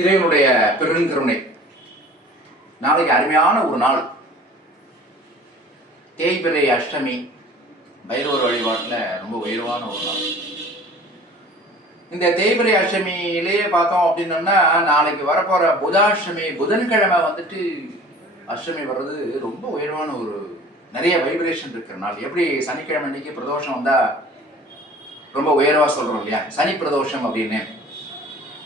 இறைவனுடைய பெருங்கருணை. நாளைக்கு அருமையான ஒரு நாள், தேய்பிறை அஷ்டமி. பைரவர் வழிபாட்டில் ரொம்ப உயர்வான ஒரு நாள். இந்த தேய்பிறை அஷ்டமியிலேயே பார்த்தோம் அப்படின்னோம்னா, நாளைக்கு வரப்போற புதாஷ்டமி, புதன்கிழமை வந்துட்டு அஷ்டமி வர்றது ரொம்ப உயர்வான ஒரு நிறைய வைப்ரேஷன் இருக்கிற நாள். எப்படி சனிக்கிழமை அன்னைக்கு பிரதோஷம் வந்தா ரொம்ப உயர்வா சொல்றோம் இல்லையா, சனி பிரதோஷம் அப்படின்னு.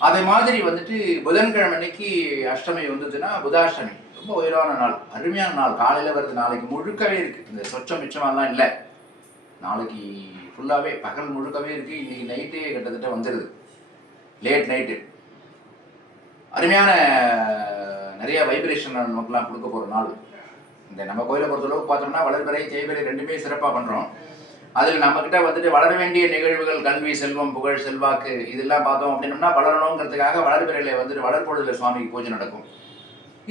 அதே மாதிரி வந்துட்டு புதன்கிழமை அன்னைக்கு அஷ்டமி வந்ததுன்னா புதாஷ்டமி ரொம்ப உயர்வான நாள், அருமையான நாள். காலையில வருது, நாளைக்கு முழுக்கவே இருக்கு. இந்த சொச்சம் மிச்சமெல்லாம் இல்லை, நாளைக்கு ஃபுல்லாகவே பகல் முழுக்கவே இருக்குது. இன்றைக்கி நைட்டே கிட்டத்தட்ட வந்துடுது, லேட் நைட்டு. அருமையான நிறைய வைப்ரேஷன் நமக்குலாம் கொடுக்க போகிற நாள். இந்த நம்ம கோயிலை பொறுத்தளவுக்கு பார்த்தோம்னா வளர்பிறை தேய்பிறை ரெண்டுமே சிறப்பாக பண்ணுறோம். அதில் நம்மக்கிட்ட வந்துட்டு வளர வேண்டிய நிகழ்வுகள், கல்வி, செல்வம், புகழ், செல்வாக்கு, இதெல்லாம் பார்த்தோம் அப்படின்னோம்னா வளரணுங்கிறதுக்காக வளர்பிறையில் வந்துட்டு வளர்பொழுதுல சுவாமிக்கு பூஜை நடக்கும்.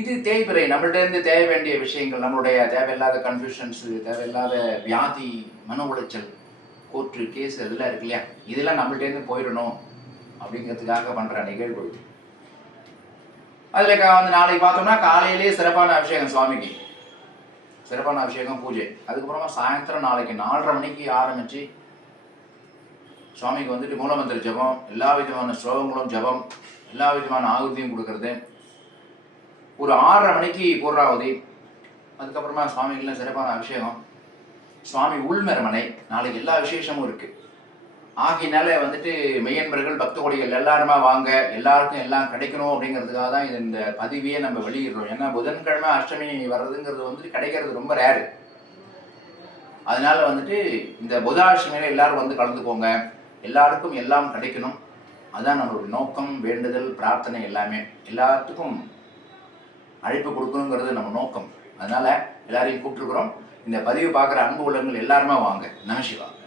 இது தேய்பிறை, நம்மள்டேருந்து தேவை வேண்டிய விஷயங்கள், நம்மளுடைய தேவையில்லாத கன்ஃபியூஷன்ஸு, தேவையில்லாத வியாதி, மன உளைச்சல், கோர்ட்டு கேஸ் இதெல்லாம் இருக்கு இல்லையா, இதெல்லாம் நம்மள்டேருந்து போயிடணும் அப்படிங்கிறதுக்காக பண்ணுற நிகழ்வு. அதில் வந்து நாளைக்கு பார்த்தோம்னா காலையிலேயே சிறப்பான அபிஷேகம் சுவாமிக்கு, சிறப்பான அபிஷேகம் பூஜை. அதுக்கப்புறமா சாயந்தரம் நாளைக்கு 4:30 மணிக்கு ஆரம்பித்து சுவாமிக்கு வந்துட்டு மூலமந்திர ஜபம், எல்லா விதமான ஸ்லோகங்களும் ஜபம், எல்லா விதமான ஆகுதியும் கொடுக்கறது. ஒரு 6:30 மணிக்கு பூர்ணாவதி. அதுக்கப்புறமா சுவாமிகள்லாம் சிறப்பான அபிஷேகம். சுவாமி உள்மரமனை, நாளைக்கு எல்லா விசேஷமும் இருக்குது. ஆகினால வந்துட்டு மெய்யன்பர்கள், பக்த கொடிகள் எல்லாருமா வாங்க, எல்லாருக்கும் எல்லாம் கிடைக்கணும் அப்படிங்கிறதுக்காக தான் இந்த பதிவையே நம்ம வெளியிடுறோம். ஏன்னா புதன்கிழமை அஷ்டமி வர்றதுங்கிறது வந்துட்டு கிடைக்கிறது ரொம்ப ரேரு. அதனால வந்துட்டு இந்த புதாஷ்டமியில எல்லாரும் வந்து கலந்துக்கோங்க, எல்லாருக்கும் எல்லாம் கிடைக்கணும். அதுதான் நம்மளுடைய நோக்கம், வேண்டுதல், பிரார்த்தனை எல்லாமே. எல்லாத்துக்கும் அழைப்பு கொடுக்கணுங்கிறது நம்ம நோக்கம். அதனால எல்லாரையும் கூப்பிட்டுருக்குறோம். இந்த பதிவு பார்க்குற அன்பு உள்ளவங்கள் எல்லாருமே வாங்க. நமசிவாய்.